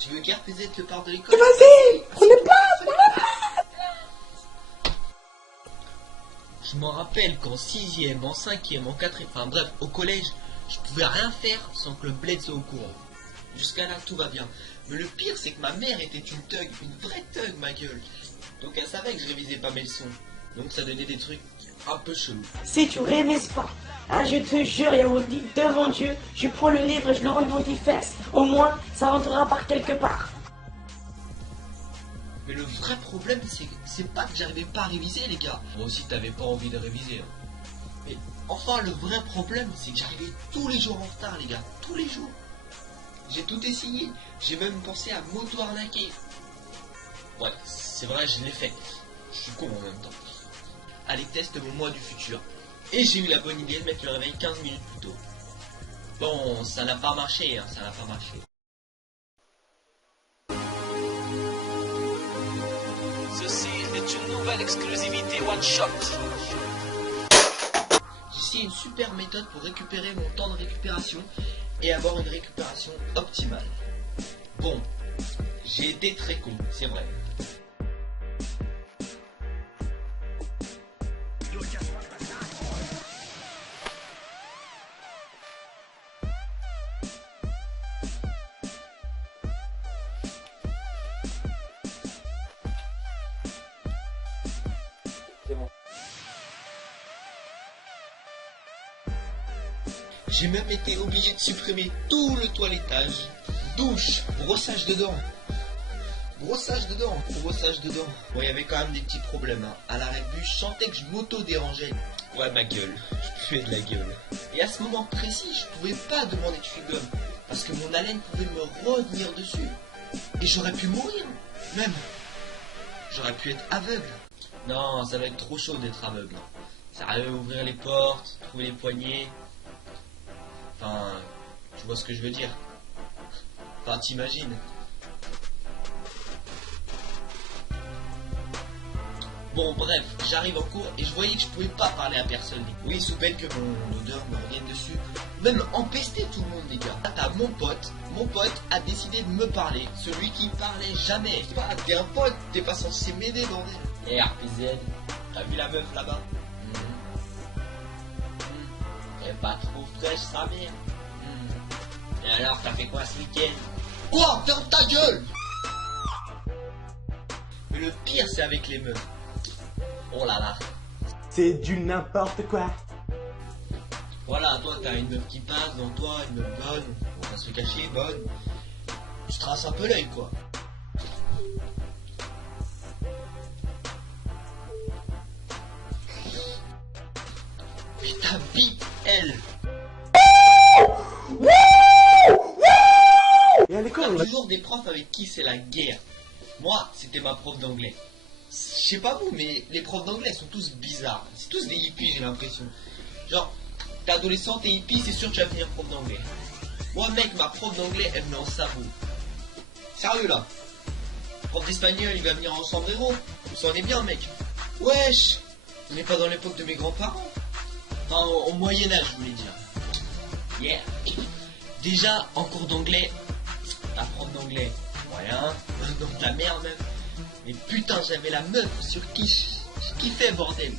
Tu veux qu'RPZ te parte de l'école? Vas-y, prenez place. Je m'en rappelle qu'en 6ème, en 5ème, en 4ème, enfin bref, au collège, je pouvais rien faire sans que le bled soit au courant. Jusqu'à là, tout va bien. Mais le pire, c'est que ma mère était une thug, une vraie thug, ma gueule. Donc elle savait que je révisais pas mes leçons. Donc ça donnait des trucs un peu chelous. Si tu révises pas, hein, je te jure, et on dit devant Dieu, je prends le livre et je le rentre dans tes fesses. Au moins, ça rentrera par quelque part. Mais le vrai problème, c'est pas que j'arrivais pas à réviser, les gars. Moi aussi, t'avais pas envie de réviser. Hein. Mais enfin, le vrai problème, c'est que j'arrivais tous les jours en retard, les gars. Tous les jours. J'ai tout essayé. J'ai même pensé à m'auto-arnaquer. Ouais, c'est vrai, je l'ai fait. Je suis con en même temps. Allez, teste mon moi du futur. Et j'ai eu la bonne idée de mettre le réveil 15 minutes plus tôt. Bon, ça n'a pas marché, hein, ça n'a pas marché. Ceci est une nouvelle exclusivité One Shot. J'ai essayé une super méthode pour récupérer mon temps de récupération et avoir une récupération optimale. Bon, j'ai été très con, c'est vrai. J'ai même été obligé de supprimer tout le toilettage, douche, brossage de dents. Brossage de dents, brossage de dents. Bon, il y avait quand même des petits problèmes. Hein. À la rébu, je sentais que je m'auto-dérangeais. Ouais, ma gueule, je puais de la gueule. Et à ce moment précis, je pouvais pas demander de chewing-gum, parce que mon haleine pouvait me revenir dessus. Et j'aurais pu mourir, même. J'aurais pu être aveugle. Non, ça va être trop chaud d'être aveugle. Ça va ouvrir les portes, trouver les poignées. Enfin, tu vois ce que je veux dire. Enfin, t'imagines. Bon, bref, j'arrive en cours et je voyais que je pouvais pas parler à personne. Oui, sous peine que mon odeur me revienne dessus. Même empester tout le monde, les gars. Là, t'as mon pote a décidé de me parler. Celui qui parlait jamais. C'est pas, t'es un pote, t'es pas censé m'aider, bordel. Et RPZ, t'as vu la meuf là-bas? Elle est pas trop fraîche, sa mère. Et alors, t'as fait quoi ce week-end? Quoi? Ferme ta gueule! Mais le pire, c'est avec les meufs. Oh là là. C'est du n'importe quoi. Voilà, toi, t'as une meuf qui passe dans toi, une meuf bonne. On va se cacher, bonne. Tu traces un peu l'œil, quoi. Mais ta bite, elle. Et à l'école, T'as toujours des profs avec qui c'est la guerre. Moi, c'était ma prof d'anglais. Je sais pas vous, mais les profs d'anglais sont tous bizarres. C'est tous des hippies, j'ai l'impression. Genre, t'es adolescent, t'es hippie, c'est sûr que tu vas devenir prof d'anglais. Moi, mec, ma prof d'anglais, elle me met en sabot. Sérieux, là. Prof d'espagnol, il va venir en sombrero. Ça en est bien, mec. Wesh, on n'est pas dans l'époque de mes grands-parents. Enfin, au Moyen-Âge, je voulais dire. Yeah. Déjà, en cours d'anglais, la prof d'anglais, moyen, donc de la merde même. Mais putain, j'avais la meuf sur qui je kiffais, bordel.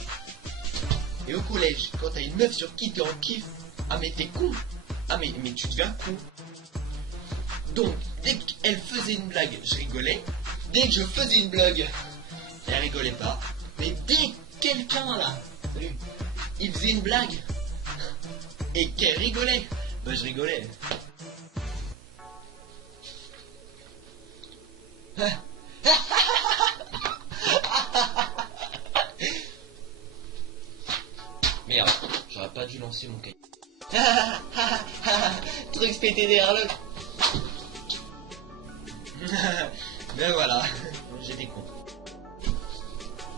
Et au collège, quand t'as une meuf sur qui t'es en kiff, ah mais t'es con. Ah mais tu deviens con. Donc, dès qu'elle faisait une blague, je rigolais. Dès que je faisais une blague, elle rigolait pas. Mais dès que quelqu'un là, salut, il faisait une blague et qu'elle rigolait, bah je rigolais. Merde, j'aurais pas dû lancer mon cahier. Truc pété derrière l'autre. Ben voilà, j'étais con.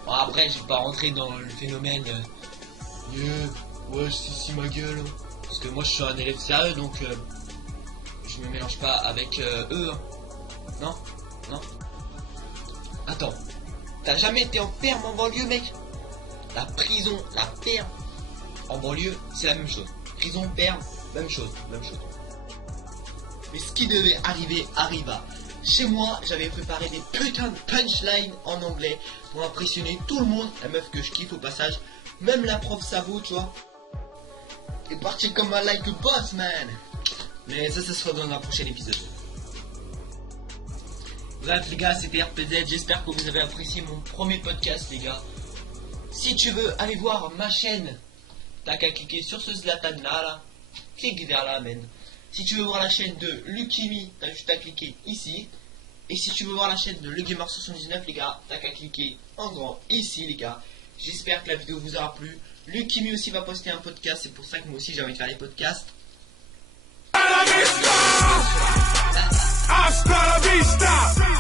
Bon, après, je vais pas rentrer dans le phénomène. Ouais, si ma gueule. Parce que moi, je suis un élève sérieux, donc je me mélange pas avec eux. Hein. Non. Attends, t'as jamais été en ferme en banlieue, mec? La prison, la ferme en banlieue, c'est la même chose. Prison, ferme, même chose. Mais ce qui devait arriver arriva. Chez moi, j'avais préparé des putains de punchlines en anglais pour impressionner tout le monde. La meuf que je kiffe au passage, même la prof Savo, tu vois. Et parti comme un like a boss, man. Mais ça sera dans un prochain épisode. Bref les gars, c'était RPZ, j'espère que vous avez apprécié mon premier podcast les gars. Si tu veux aller voir ma chaîne, t'as qu'à cliquer sur ce Zlatan là, clique vers là, man. Si tu veux voir la chaîne de Luckyme, t'as juste à cliquer ici. Et si tu veux voir la chaîne de LeGamer79 les gars, t'as qu'à cliquer en grand ici les gars. J'espère que la vidéo vous aura plu. Luckyme aussi va poster un podcast, c'est pour ça que moi aussi j'ai envie de faire des podcasts. Hasta la vista!